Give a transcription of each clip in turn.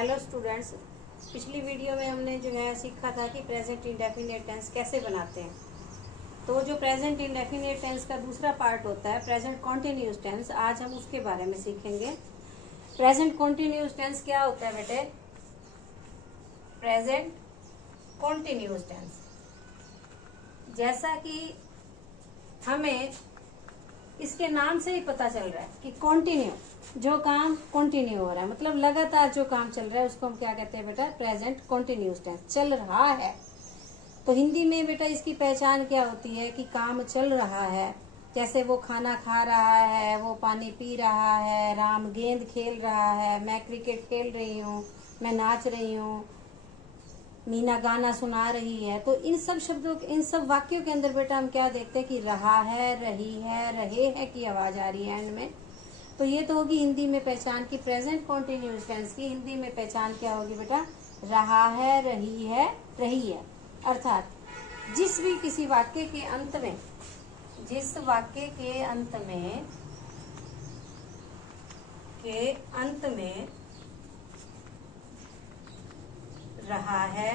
Hello students, पिछली video में हमने जो है सीखा था कि प्रेजेंट इंडेफिनिट टेंस कैसे बनाते हैं। तो जो प्रेजेंट इंडेफिनिट टेंस का दूसरा पार्ट होता है प्रेजेंट कॉन्टिन्यूस टेंस, आज हम उसके बारे में सीखेंगे। प्रेजेंट कॉन्टिन्यूस टेंस क्या होता है बेटे? प्रेजेंट कॉन्टिन्यूस टेंस, जैसा कि हमें इसके नाम से ही पता चल रहा है कि कॉन्टिन्यू, जो काम कंटिन्यू हो रहा है, मतलब लगातार जो काम चल रहा है उसको हम क्या कहते हैं बेटा? Present continuous tense. चल रहा है तो हिंदी में बेटा इसकी पहचान क्या होती है कि काम चल रहा है। जैसे वो खाना खा रहा है, वो पानी पी रहा है, राम गेंद खेल रहा है, मैं क्रिकेट खेल रही हूँ, मैं नाच रही हूँ, मीना गाना सुना रही है। तो इन सब शब्दों, इन सब वाक्यों के अंदर बेटा हम क्या देखते हैं कि रहा है, रही है, रहे हैं की आवाज आ रही है एंड में। तो ये तो होगी हिंदी में पहचान की प्रेजेंट कॉन्टिन्यूस टेंस की। हिंदी में पहचान क्या होगी बेटा? रहा है, रही है, रही है। अर्थात जिस भी किसी वाक्य के अंत में, जिस वाक्य के अंत में रहा है,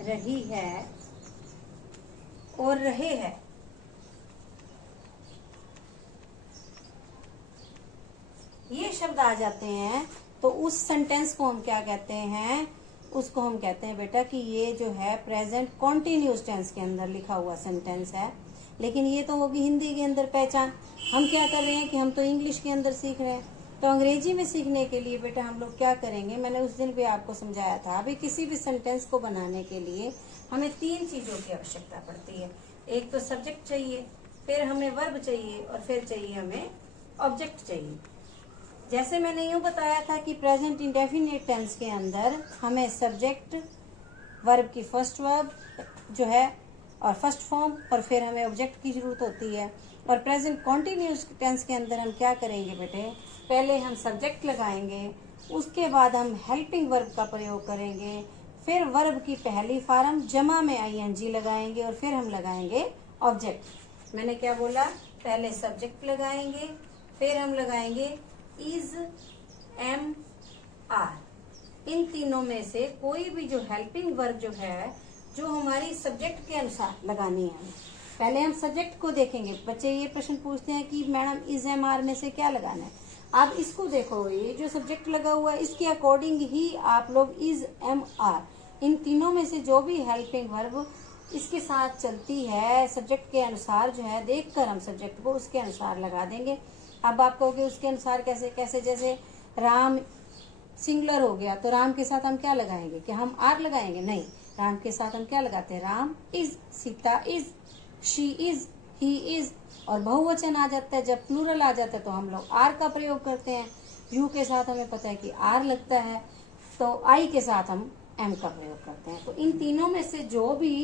रही है और रहे हैं, ये शब्द आ जाते हैं तो उस सेंटेंस को हम क्या कहते हैं? उसको हम कहते हैं बेटा कि ये जो है प्रेजेंट कॉन्टिन्यूस टेंस के अंदर लिखा हुआ सेंटेंस है। लेकिन ये तो होगी हिंदी के अंदर पहचान। हम क्या कर रहे हैं कि हम तो इंग्लिश के अंदर सीख रहे हैं। तो अंग्रेजी में सीखने के लिए बेटा हम लोग क्या करेंगे? मैंने उस दिन भी आपको समझाया था। अभी किसी भी सेंटेंस को बनाने के लिए हमें 3 चीजों की आवश्यकता पड़ती है। एक तो सब्जेक्ट चाहिए, फिर हमें वर्ब चाहिए और फिर चाहिए हमें ऑब्जेक्ट चाहिए। जैसे मैंने यूं बताया था कि प्रेजेंट इंडेफिनिट टेंस के अंदर हमें सब्जेक्ट, वर्ब की फर्स्ट वर्ब जो है और फर्स्ट फॉर्म, और फिर हमें ऑब्जेक्ट की जरूरत होती है। और प्रेजेंट कॉन्टिन्यूस टेंस के अंदर हम क्या करेंगे बेटे? पहले हम सब्जेक्ट लगाएंगे, उसके बाद हम हेल्पिंग वर्ब का प्रयोग करेंगे, फिर वर्ब की पहली फॉर्म जमा में आईएनजी लगाएंगे और फिर हम लगाएंगे ऑब्जेक्ट। मैंने क्या बोला? पहले सब्जेक्ट लगाएंगे, फिर हम लगाएंगे इज, एम, आर। इन तीनों में से कोई भी जो हेल्पिंग वर्ब जो है, जो हमारी सब्जेक्ट के अनुसार लगानी है। पहले हम सब्जेक्ट को देखेंगे। बच्चे ये प्रश्न पूछते हैं कि मैडम इज, एम, आर में से क्या लगाना है? आप इसको देखो, ये जो सब्जेक्ट लगा हुआ है इसके अकॉर्डिंग ही आप लोग इज, एम, आर, इन तीनों में से जो भी हेल्पिंग वर्ब इसके साथ चलती है सब्जेक्ट के अनुसार जो है, देखकर हम सब्जेक्ट को उसके अनुसार लगा देंगे। अब आप कहोगे उसके अनुसार कैसे कैसे? जैसे राम सिंगुलर हो गया तो राम के साथ हम क्या लगाएंगे? क्या हम आर लगाएंगे? नहीं, राम के साथ हम क्या लगाते हैं? Ram is, Sita is, she is, he is. और बहुवचन आ जाता है, जब प्लूरल आ जाता है तो हम लोग आर का प्रयोग करते हैं। यू के साथ हमें पता है कि आर लगता है, तो आई के साथ हम एम का प्रयोग करते हैं। तो इन तीनों में से जो भी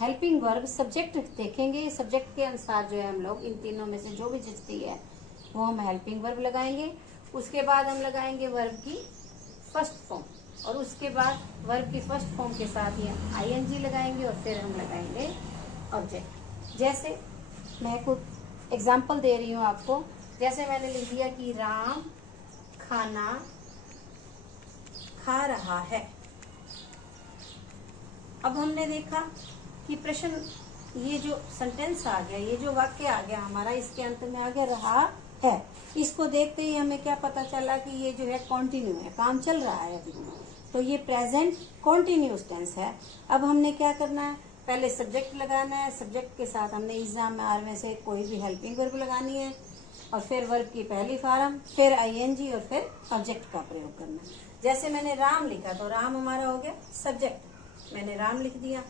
हेल्पिंग वर्ब सब्जेक्ट देखेंगे, सब्जेक्ट के अनुसार जो है हम लोग इन तीनों में से जो भी जचती है वो हम हेल्पिंग वर्ब लगाएंगे। उसके बाद हम लगाएंगे वर्ब की फर्स्ट फॉर्म, और उसके बाद वर्ब की फर्स्ट फॉर्म के साथ ही हम आईएनजी लगाएंगे और फिर हम लगाएंगे ऑब्जेक्ट। जैसे मैं कुछ एग्जांपल दे रही हूँ आपको। जैसे मैंने लिख दिया कि राम खाना खा रहा है। अब हमने देखा कि प्रश्न, ये जो सेंटेंस आ गया, ये जो वाक्य आ गया हमारा, इसके अंत में आ गया रहा है। इसको देखते ही हमें क्या पता चला कि ये जो है कॉन्टिन्यू है, काम चल रहा है अभी। तो ये प्रेजेंट कॉन्टिन्यूस टेंस है। अब हमने क्या करना है? पहले सब्जेक्ट लगाना है, सब्जेक्ट के साथ हमने एग्जाम में आर में से कोई भी हेल्पिंग वर्ब लगानी है, और फिर वर्ब की पहली फॉर्म, फिर आईएनजी और फिर ऑब्जेक्ट का प्रयोग करना है। जैसे मैंने राम लिखा तो राम हमारा हो गया सब्जेक्ट, मैंने राम लिख दिया।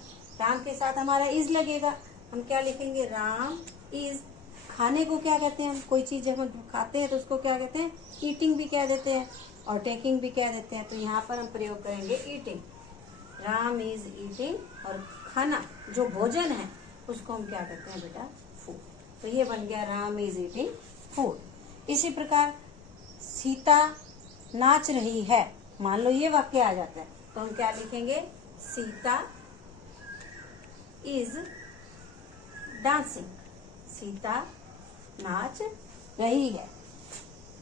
राम के साथ हमारा इज लगेगा, हम क्या लिखेंगे? राम इज। खाने को क्या कहते हैं? हम कोई चीज जब हम खाते हैं तो उसको क्या कहते हैं? ईटिंग भी कह देते हैं और टेकिंग भी कह देते हैं। तो यहाँ पर हम प्रयोग करेंगे ईटिंग। राम इज ईटिंग, और खाना जो भोजन है उसको हम क्या कहते हैं बेटा? फूड। तो ये बन गया राम इज ईटिंग फूड। इसी प्रकार सीता नाच रही है, मान लो ये वाक्य आ जाता है तो हम क्या लिखेंगे? Sita is dancing. सीता नाच रही है।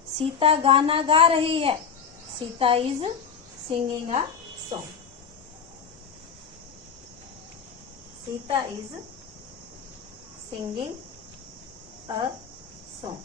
सीता गाना गा रही है। Sita is singing a song. Sita is singing a song.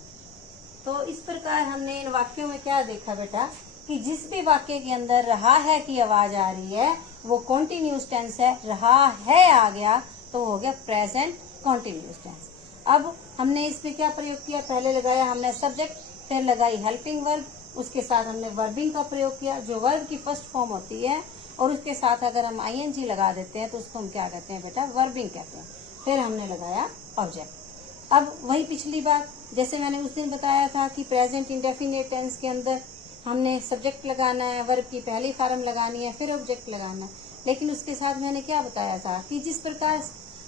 तो इस प्रकार हमने इन वाक्यों में क्या देखा बेटा कि जिस भी वाक्य के अंदर रहा है की आवाज आ रही है वो कॉन्टिन्यूस टेंस है। रहा है आ गया तो हो गया प्रेजेंट कॉन्टिन्यूस टेंस। अब हमने इसमें क्या प्रयोग किया, पहले लगाया हमने सब्जेक्ट, फिर लगाई हेल्पिंग वर्ब, उसके साथ हमने वर्बिंग का प्रयोग किया जो वर्ब की फर्स्ट फॉर्म होती है, और उसके साथ अगर हम आईएनजी लगा देते हैं तो उसको हम क्या कहते हैं बेटा, वर्बिंग कहते हैं। फिर हमने लगाया ऑब्जेक्ट। अब वही पिछली बार जैसे मैंने उस दिन बताया था कि प्रेजेंट इंडेफिनिट टेंस के अंदर हमने सब्जेक्ट लगाना है, वर्ब की पहली फॉर्म लगानी है, फिर ऑब्जेक्ट लगाना है। लेकिन उसके साथ मैंने क्या बताया था कि जिस प्रकार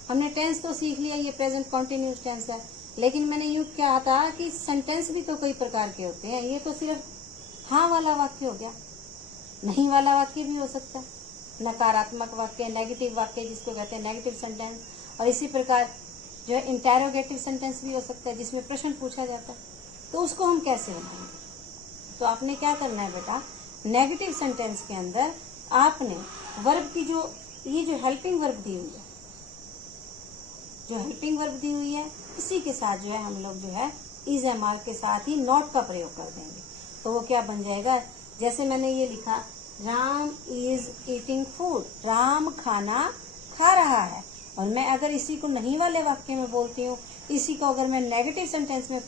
हमने टेंस तो सीख लिया, ये प्रेजेंट कॉन्टिन्यूस टेंस है, लेकिन मैंने यूं क्या था कि सेंटेंस भी तो कई प्रकार के होते हैं। ये तो सिर्फ हाँ वाला वाक्य हो गया, नहीं वाला वाक्य भी हो सकता है, नकारात्मक वाक्य, नेगेटिव वाक्य जिसको कहते हैं नेगेटिव सेंटेंस, और इसी प्रकार जो है इंटेरोगेटिव सेंटेंस भी हो सकता है जिसमें प्रश्न पूछा जाता है। तो उसको हम कैसे बनाएंगे, तो आपने क्या करना है बेटा, नेगेटिव सेंटेंस के अंदर आपने वर्ब की जो ये जो हेल्पिंग वर्ब दी हुई है, जो हेल्पिंग वर्ब दी हुई है इसी के साथ जो है हम लोग जो है इज एम आर के साथ ही नॉट का प्रयोग कर देंगे। तो वो क्या बन जाएगा, जैसे मैंने ये लिखा Ram is eating food, Ram खाना खा रहा है, और मैं अगर इसी को नहीं वाले वाक्य में बोलती हूँ, इसी को अगर मैं नेगेटिव सेंटेंस में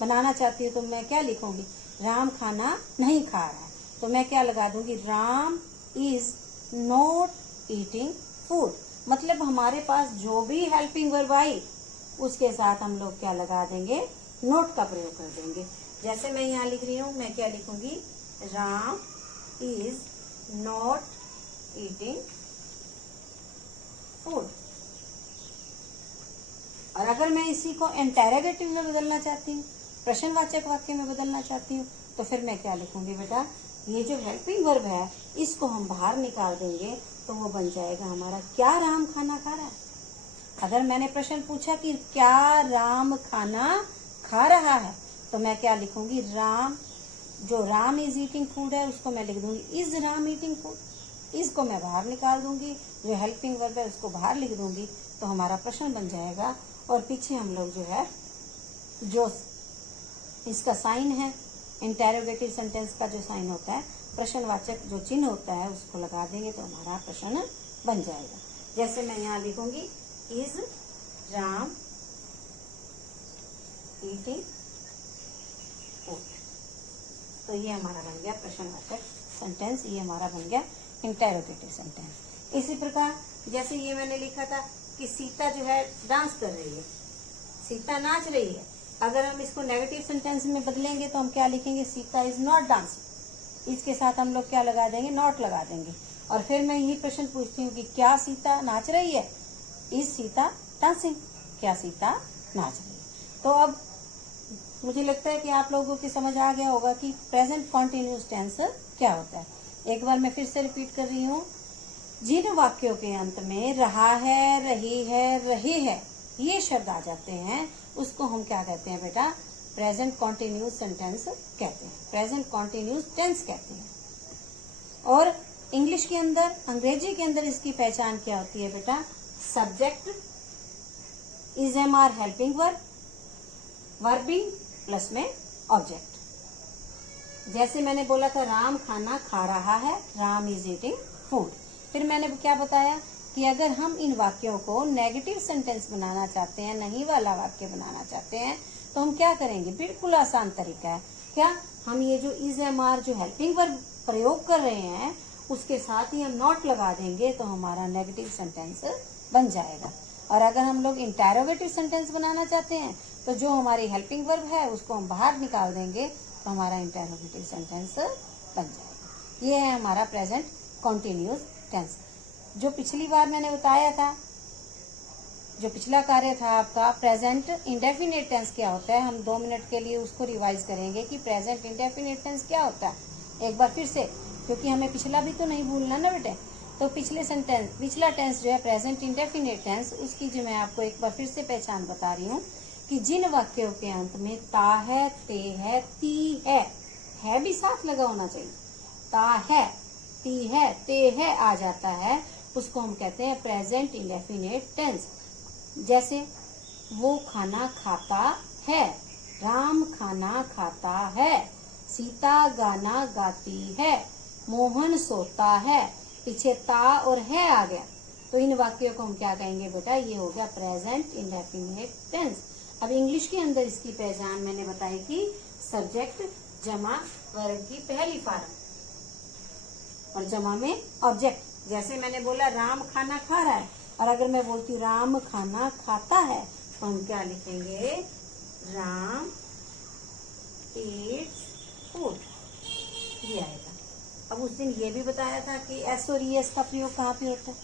बनाना चाहती हूँ तो मैं क्या लिखूंगी, राम खाना नहीं खा रहा है। तो मैं क्या लगा दूंगी, Ram is not eating food. मतलब हमारे पास जो भी हेल्पिंग वर्ब आई उसके साथ हम लोग क्या लगा देंगे, नोट का प्रयोग कर देंगे। जैसे मैं यहाँ लिख रही हूँ, मैं क्या लिखूंगी, Ram is not eating food. और अगर मैं इसी को इंटेरोगेटिव में बदलना चाहती हूँ, प्रश्नवाचक वाक्य में बदलना चाहती हूँ, तो फिर मैं क्या लिखूंगी बेटा, ये जो हेल्पिंग वर्ब है इसको हम बाहर निकाल देंगे तो वो बन जाएगा हमारा क्या राम खाना खा रहा है। अगर मैंने प्रश्न पूछा कि क्या राम खाना खा रहा है, तो मैं क्या लिखूंगी, राम, जो राम इज ईटिंग फूड है उसको मैं लिख दूंगी इज राम ईटिंग फूड। इसको मैं बाहर निकाल दूंगी, जो हेल्पिंग वर्ब है उसको बाहर लिख दूंगी, तो हमारा प्रश्न बन जाएगा। और पीछे हम लोग जो है जो इसका साइन है, इंटेरोगेटिव सेंटेंस का जो साइन होता है, प्रश्नवाचक जो चिन्ह होता है उसको लगा देंगे तो हमारा प्रश्न बन जाएगा। जैसे मैं यहाँ लिखूंगी इज राम ईटिंग फूड, तो ये हमारा बन गया प्रश्नवाचक सेंटेंस, ये हमारा बन गया इंटेरोगेटिव सेंटेंस। इसी प्रकार जैसे ये मैंने लिखा था कि सीता जो है डांस कर रही है, सीता नाच रही है, अगर हम इसको नेगेटिव सेंटेंस में बदलेंगे तो हम क्या लिखेंगे, सीता इज नॉट डांसिंग। इसके साथ हम लोग क्या लगा देंगे, नॉट लगा देंगे। और फिर मैं यही प्रश्न पूछती हूँ कि क्या सीता नाच रही है, इज सीता डांसिंग, क्या सीता नाच रही है। तो अब मुझे लगता है कि आप लोगों की समझ आ गया होगा कि प्रेजेंट कॉन्टिन्यूस टेंस क्या होता है। एक बार मैं फिर से रिपीट कर रही हूँ, जिन वाक्यों के अंत में रहा है, रही है, रहे है ये शब्द आ जाते हैं उसको हम क्या कहते हैं बेटा, प्रेजेंट कॉन्टिन्यूस सेंटेंस कहते हैं, प्रेजेंट कॉन्टिन्यूस टेंस कहते हैं। और इंग्लिश के अंदर, अंग्रेजी के अंदर इसकी पहचान क्या होती है बेटा, subject is am are helping verb, verbing plus में ऑब्जेक्ट। जैसे मैंने बोला था राम खाना खा रहा है, राम इज ईटिंग फूड। फिर मैंने क्या बताया कि अगर हम इन वाक्यों को नेगेटिव सेंटेंस बनाना चाहते हैं, नहीं वाला वाक्य बनाना चाहते हैं, तो हम क्या करेंगे, बिल्कुल आसान तरीका है। क्या, हम ये जो इज एम आर जो हेल्पिंग वर्ब प्रयोग कर रहे हैं उसके साथ ही हम नॉट लगा देंगे तो हमारा नेगेटिव सेंटेंस बन जाएगा। और अगर हम लोग इंटेरोगेटिव सेंटेंस बनाना चाहते हैं तो जो हमारी हेल्पिंग वर्ब है उसको हम बाहर निकाल देंगे तो हमारा इंटेरोगेटिव सेंटेंस बन जाएगा। ये है हमारा प्रेजेंट कॉन्टिन्यूस टेंस। जो पिछली बार मैंने बताया था, जो पिछला कार्य था आपका प्रेजेंट इंडेफिनिट टेंस क्या होता है, हम 2 मिनट के लिए उसको रिवाइज करेंगे कि प्रेजेंट इंडेफिनिट टेंस क्या होता है एक बार फिर से, क्योंकि हमें पिछला भी तो नहीं भूलना ना बेटे। तो पिछला टेंस जो है प्रेजेंट इंडेफिनिट टेंस, उसकी जो मैं आपको एक बार फिर से पहचान बता रही हूँ कि जिन वाक्यों के अंत में ता है, ते है, ती है भी साथ लगा होना चाहिए। ता है, ती है, ते है आ जाता है, उसको हम कहते हैं प्रेजेंट इंडेफिनिट टेंस। जैसे वो खाना खाता है, राम खाना खाता है, सीता गाना गाती है, मोहन सोता है, पीछे ता और है आ गया, तो इन वाक्यों को हम क्या कहेंगे बेटा, ये हो गया प्रेजेंट इंडेफिनिट टेंस। अब इंग्लिश के अंदर इसकी पहचान मैंने बताई कि सब्जेक्ट जमा वर्ब की पहली फॉर्म और जमा में ऑब्जेक्ट। जैसे मैंने बोला राम खाना खा रहा है, और अगर मैं बोलती हूँ राम खाना खाता है, तो हम क्या लिखेंगे, राम ईट्स फूड, ये आएगा। अब उस दिन ये भी बताया था कि एस और ई एस का प्रयोग कहाँ पे होता है,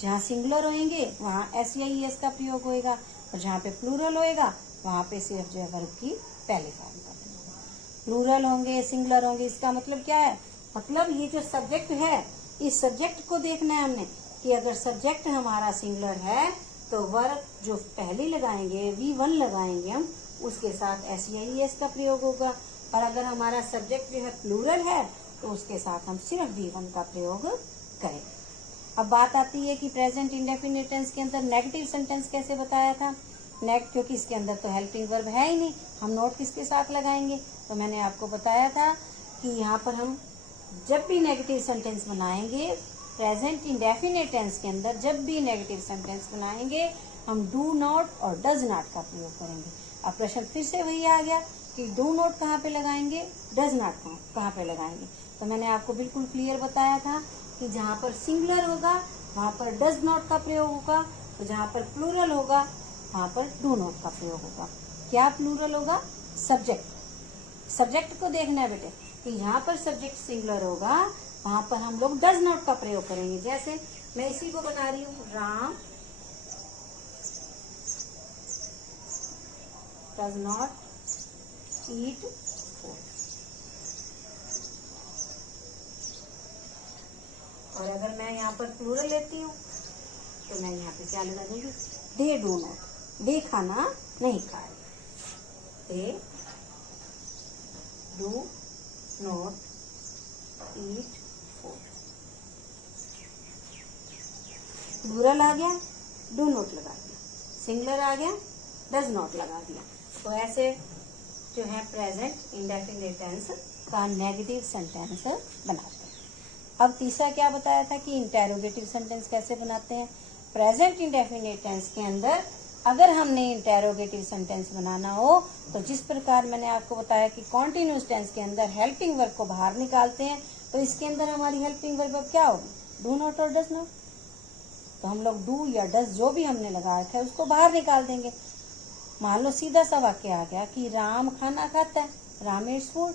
जहाँ सिंगुलर होंगे वहाँ एस या ई एस का प्रयोग होएगा, और जहाँ पे प्लूरल होएगा वहाँ पे सिर्फ जो है वर्ब की पहली फॉर्म का प्रयोग होगा। प्लूरल होंगे, सिंगुलर होंगे, इसका मतलब क्या है, मतलब ये जो सब्जेक्ट है, इस सब्जेक्ट को देखना है हमने कि अगर सब्जेक्ट हमारा सिंगुलर है तो वर्ब जो पहले लगाएंगे V1 लगाएंगे हम, उसके साथ एस या ई एस का प्रयोग होगा, और अगर हमारा सब्जेक्ट जो है प्लूरल है तो उसके साथ हम सिर्फ V1 का प्रयोग करेंगे। अब बात आती है कि प्रेजेंट इंडेफिनिट टेंस के अंदर नेगेटिव सेंटेंस कैसे बताया था, क्योंकि इसके अंदर तो हेल्पिंग वर्ब है ही नहीं, हम नोट किसके साथ लगाएंगे, तो मैंने आपको बताया था कि यहाँ पर हम जब भी नेगेटिव सेंटेंस बनाएंगे प्रेजेंट इंडेफिनिट टेंस के अंदर, जब भी नेगेटिव सेंटेंस बनाएंगे हम डू नॉट और डज नॉट का प्रयोग करेंगे। अब प्रश्न फिर से वही आ गया कि डू नॉट कहाँ पे लगाएंगे, डज नॉट कहाँ पे लगाएंगे, तो मैंने आपको बिल्कुल क्लियर बताया था कि जहाँ पर सिंगुलर होगा वहाँ पर डज नॉट का प्रयोग होगा, तो जहाँ पर प्लूरल होगा वहाँ पर डू नॉट का प्रयोग होगा। क्या प्लूरल होगा, सब्जेक्ट को देखना है बेटे कि यहाँ पर सब्जेक्ट सिंगुलर होगा वहां पर हम लोग डज नॉट का प्रयोग करेंगे। जैसे मैं इसी को बना रही हूँ, Ram does not eat food, और अगर मैं यहाँ पर प्लूरल लेती हूँ तो मैं यहाँ पे क्या लगा दूंगी, दे डू नॉट, दे खाना नहीं खाए, they do not eat food. Plural आ गया, डू नॉट लगा दिया, सिंगुलर आ गया, डज नॉट लगा दिया। तो ऐसे जो है प्रेजेंट इंडेफिनिट टेंस का नेगेटिव सेंटेंस बनाते हैं। अब तीसरा क्या बताया था कि इंटेरोगेटिव सेंटेंस कैसे बनाते हैं। प्रेजेंट इंडेफिनिट टेंस के अंदर अगर हमने इंटेरोगेटिव सेंटेंस बनाना हो तो जिस प्रकार मैंने आपको बताया कि कॉन्टिन्यूस टेंस के अंदर हेल्पिंग वर्ब को बाहर निकालते हैं, तो इसके अंदर हमारी हेल्पिंग वर्ब अब क्या होगी, डू नॉट और डज नॉट। तो हम लोग डू या डज जो भी हमने लगा रखा है उसको बाहर निकाल देंगे। मान लो सीधा सा वाक्य आ गया कि राम खाना खाता है, राम ईट्स फूड,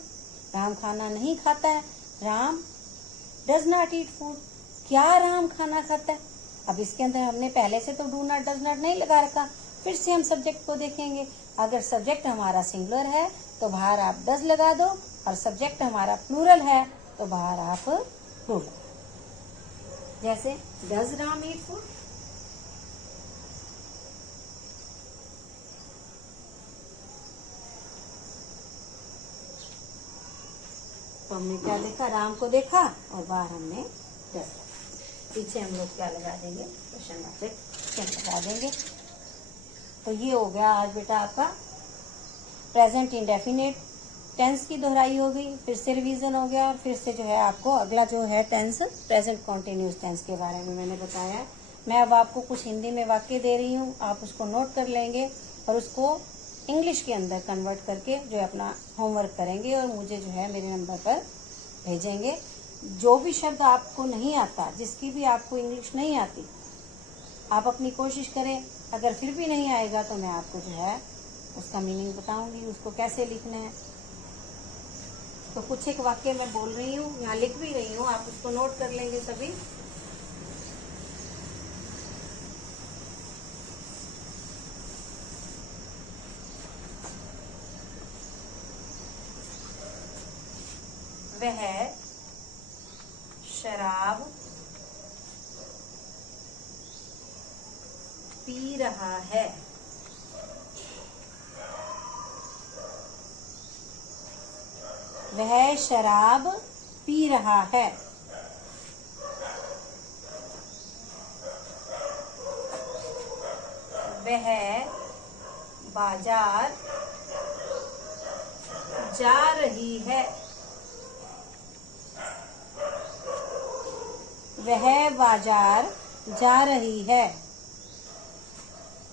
राम खाना नहीं खाता है, Ram does not eat food. क्या राम खाना खाता है, अब इसके अंदर हमने पहले से तो डू नॉट डज नॉट नहीं लगा रखा, फिर से हम सब्जेक्ट को देखेंगे। अगर सब्जेक्ट हमारा सिंगुलर है तो बाहर आप डज लगा दो, और सब्जेक्ट हमारा प्लूरल है तो बाहर आप डू लगा। जैसे डज राम ईट फूड, तो हमने क्या देखा, राम को देखा और बाहर हमने डज, पीछे हम लोग क्या लगा देंगे, क्वेश्चन मार्क लगा देंगे। तो ये हो गया आज बेटा आपका प्रेजेंट इंडेफिनिट टेंस की दोहराई हो गई, फिर से रिवीजन हो गया, और फिर से जो है आपको अगला जो है टेंस प्रेजेंट कॉन्टिन्यूस टेंस के बारे में मैंने बताया। मैं अब आपको कुछ हिंदी में वाक्य दे रही हूँ, आप उसको नोट कर लेंगे और उसको इंग्लिश के अंदर कन्वर्ट करके जो है अपना होमवर्क करेंगे और मुझे जो है मेरे नंबर पर भेजेंगे। जो भी शब्द आपको नहीं आता, जिसकी भी आपको इंग्लिश नहीं आती, आप अपनी कोशिश करें, अगर फिर भी नहीं आएगा तो मैं आपको जो है उसका मीनिंग बताऊंगी, उसको कैसे लिखना है। तो कुछ एक वाक्य मैं बोल रही हूँ, यहाँ लिख भी रही हूँ, आप उसको नोट कर लेंगे सभी। वह शराब पी रहा है। वह शराब पी रहा है। वह बाजार जा रही है। वह बाजार जा रही है।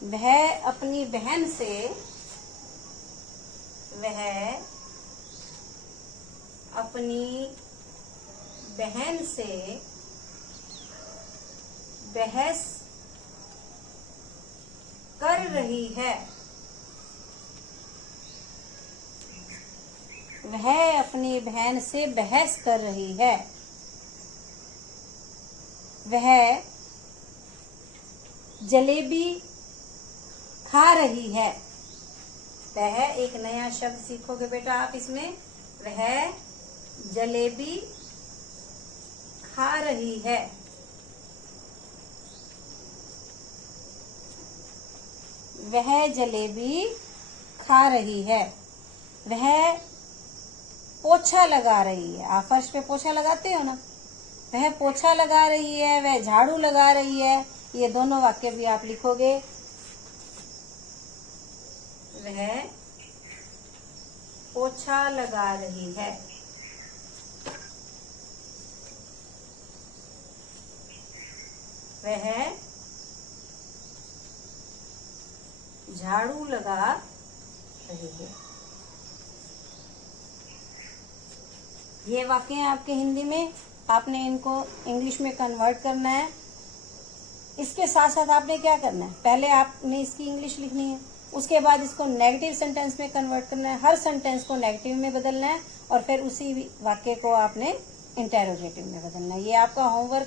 वह अपनी बहन से बहस कर रही है। वह अपनी बहन से बहस कर रही है। वह जलेबी खा रही है। वह एक नया शब्द सीखोगे बेटा आप इसमें। वह जलेबी खा रही है। वह जलेबी खा रही है। वह पोछा लगा रही है। आप फर्श पे पोछा लगाते हो ना। वह पोछा लगा रही है। वह झाड़ू लगा रही है। ये दोनों वाक्य भी आप लिखोगे। वह पोछा लगा रही है। वह झाड़ू लगा रही है। ये वाक्य हैं आपके हिंदी में। आपने इनको इंग्लिश में कन्वर्ट करना है। इसके साथ साथ आपने क्या करना है, पहले आपने इसकी इंग्लिश लिखनी है, उसके बाद इसको नेगेटिव सेंटेंस में कन्वर्ट करना है। हर सेंटेंस को नेगेटिव में बदलना है और फिर उसी वाक्य को आपने इंटेरोगेटिव में बदलना है। ये आपका होमवर्क